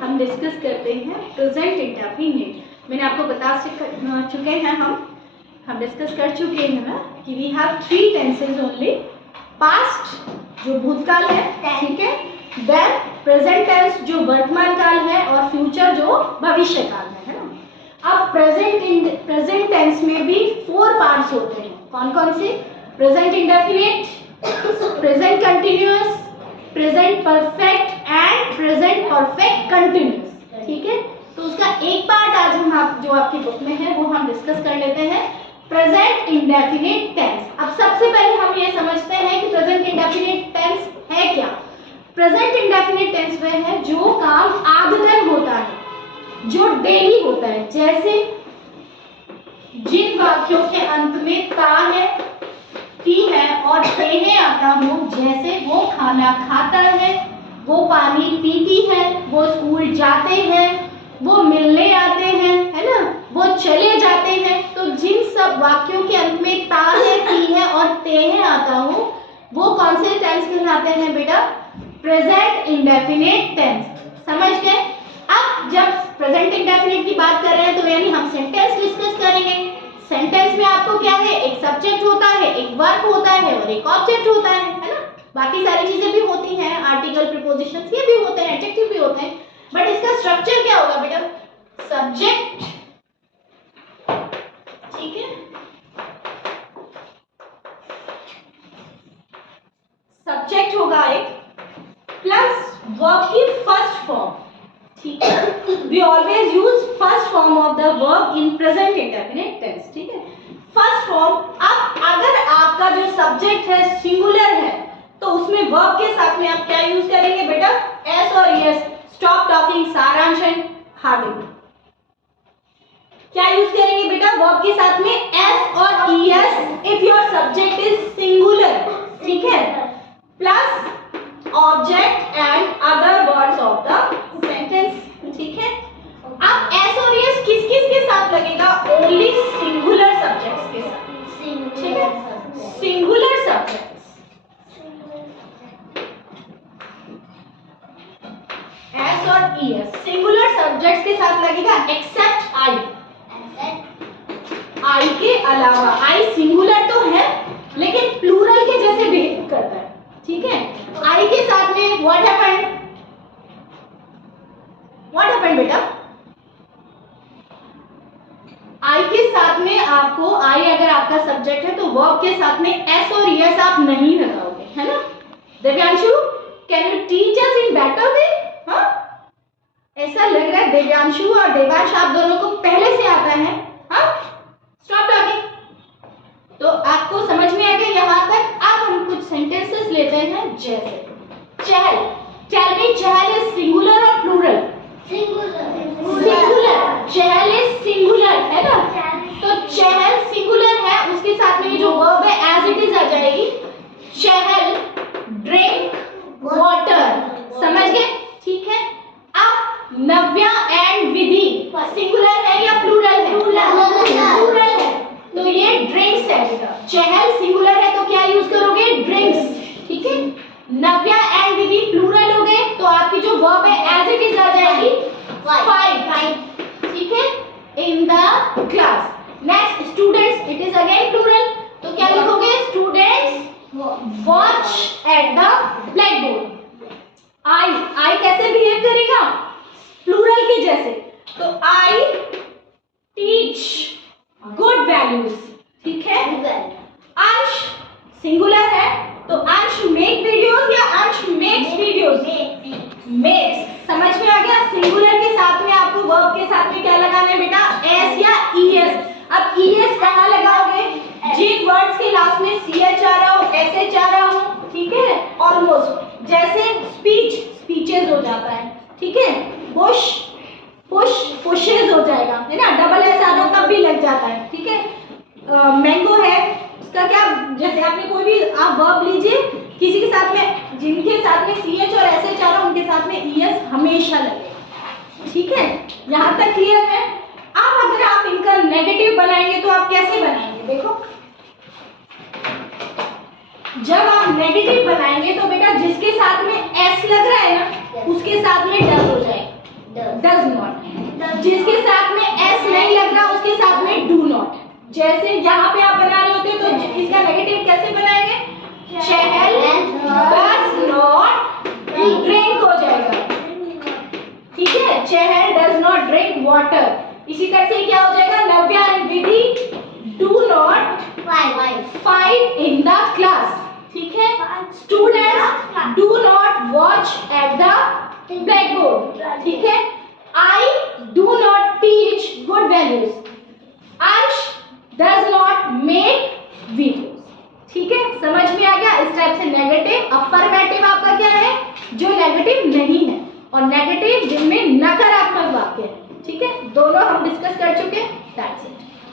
हम डिस्कस करते हैं प्रेजेंट इंडेफिनिट। मैंने आपको बता चुके हैं, हम डिस्कस कर चुके हैं ना कि we have 3 tenses only, past जो भूतकाल है, ठीक है, देन प्रेजेंट टेंस जो वर्तमान काल है, और फ्यूचर जो भविष्य काल है ना। अब प्रेजेंट टेंस में भी 4 पार्ट्स होते हैं। कौन कौन से? Present indefinite, present continuous, present perfect and present perfect continuous. ठीक है, तो उसका एक पार्ट आज हम जो आपकी बुक में है वो हम डिस्कस कर लेते हैं, प्रेजेंट इंडेफिनिट टेंस। अब सबसे पहले हम ये समझते हैं कि प्रेजेंट इंडेफिनिट टेंस है क्या। प्रेजेंट इंडेफिनिट टेंस वह है जो काम आदतन होता है, जो डेली होता है। जैसे जिन वाक्यों के अंत में ता है, ती है और तेहे आता हूँ, जैसे वो खाना खाता है, वो पानी पीती है, वो स्कूल जाते हैं, वो मिलने आते हैं, है ना, वो चले जाते हैं। तो जिन सब वाक्यों के अंत में ता है, ती है और तेहे आता हूँ, वो कौन से टेंस कहलाते हैं बेटा? Present indefinite tense. समझ गए? अब जब प्रेजेंट इंडेफिनिट की बात कर रहे हैं तो यानी हम सेंटेंस डिस्कस करेंगे। सेंटेंस में आपको क्या है? एक सब्जेक्ट होता है, एक वर्ब होता है और एक ऑब्जेक्ट होता है ना। बाकी सारी चीजें भी होती हैं, आर्टिकल, प्रीपोजिशंस ये भी होते हैं, एडजेक्टिव भी होते हैं, बट इसका स्ट्रक्चर क्या होगा बेटा? सब्जेक्ट, ठीक है, सब्जेक्ट होगा एक, प्लस वर्ब की फर्स्ट फॉर्म। ठीक है, we always use first form of the verb in present indefinite tense. ठीक है, फर्स्ट फॉर्म। अब अगर आपका जो सब्जेक्ट है सिंगुलर है तो उसमें वर्ब के साथ में आप क्या यूज करेंगे बेटा? एस और ES. Stop talking, Saransh and Harding. क्या यूज करेंगे बेटा वर्ब के साथ में? एस और ES if your subject is singular. ठीक है, plus object and other words of the sentence. ठीक है, अब एस और एस किस किस के साथ लगेगा? ओनली सिंगुलर सब्जेक्ट्स के साथ। ठीक है, सिंगुलर सब्जेक्ट्स। एस और ईएस सिंगुलर सब्जेक्ट्स के साथ लगेगा, एक्सेप्ट आई। आई के अलावा, आई सिंगुलर तो है लेकिन प्लूरल के जैसे बिहेव करता है। ठीक है, आई के साथ में व्हाट हैपेंड? व्हाट हैपेंड बेटा? आई के साथ में आपको, आई अगर आपका सब्जेक्ट है तो वर्ब के साथ में एस और यस आप नहीं लगाओगे, है ना। Divyanshu, can you teach us in better way? हाँ, ऐसा लग रहा है दिव्यांशु और देवांश आप दोनों को पहले से आता है। हाँ, स्टॉप टॉकिंग। तो आपको समझ में आ गया यहाँ तक। अब हम कुछ सेंटेंसेस लेते हैं, जैसे Chahal. Tell me, Chahal is singular और plural? Singular. Chahal is singular, है ना। तो चहल सिंगुलर है, उसके साथ में जो वर्ब है एज इट इज आ जाएगी, चहल ड्रिंक वाटर। समझ गए? ठीक है, अब नव्या एंड विधि सिंगुलर है या प्लूरल है? प्लूरल है, तो ये ड्रिंक्स है। चहल सिंगुलर है तो क्या यूज करोगे? ड्रिंक्स। ठीक है, नव्या एंड विधि प्लूरल हो गए तो आपकी जो वर्ब है एज इट इज आ जाएगी, फाइव। ठीक है, in the class. Next, students, it is again plural, तो क्या लिखोगे? Students watch at the black board. I कैसे बिहेव करेगा? प्लूरल के जैसे, तो आई टीच गुड वैल्यूज। ठीक है, अंश सिंगुलर है तो अंश मेक वीडियोस या अंश मेक्स वीडियोस? मेक्स। समझ में आ गया? सिंगुलर के साथ में आपको वर्ब के साथ में क्या लगाना है बेटा? एस या ईएस। अब ईएस कहाँ लगाओगे? जिन वर्ड्स के लास्ट में सीएच आ रहा हो, एसएच आ रहा हो। ठीक है, ऑलमोस्ट जैसे स्पीच, स्पीचेस हो जाता है। ठीक है, पुश, पुश, पुशेस हो जाएगा, है ना। डबल एस आ रहा हो तब भी लग जाता है। ठीक है, मैंगो है, उसका क्या, जैसे आपने कोई भी आप वर्ब लीजिए, किसी के साथ में, जिनके साथ में सीएच और एसएच आ रहा हो उनके साथ में ईएस हमेशा लगेगा। ठीक है, यहाँ तक क्लियर है? अब अगर आप इनका नेगेटिव बनाएंगे तो आप कैसे बनाएंगे? देखो, जब आप नेगेटिव बनाएंगे तो बेटा जिसके साथ में एस लग रहा है ना उसके साथ में डज हो जाएगा। जिसके साथ में एस नहीं लग रहा उसके साथ में डू नॉट। जैसे यहाँ पे आप बना रहे होते तो इसका नेगेटिव कैसे बनाएंगे? चहल डज नॉट ड्रिंक हो जाएगा, ठीक है। Chahal does not drink water. इसी तरह से क्या हो जाएगा? Navya and Vidhi do not fight in the class, ठीक है। Students do not watch at the black board, ठीक है। I do not teach good values. Ansh does not make videos. ठीक है, समझ में आ गया? इस टाइप से नेगेटिव अफर्मेटिव आपका क्या है? जो नेगेटिव नहीं है, और नेगेटिव जिनमें नकारात्मक वाक्य है, ठीक है। दोनों हम डिस्कस कर चुके हैं। That's it.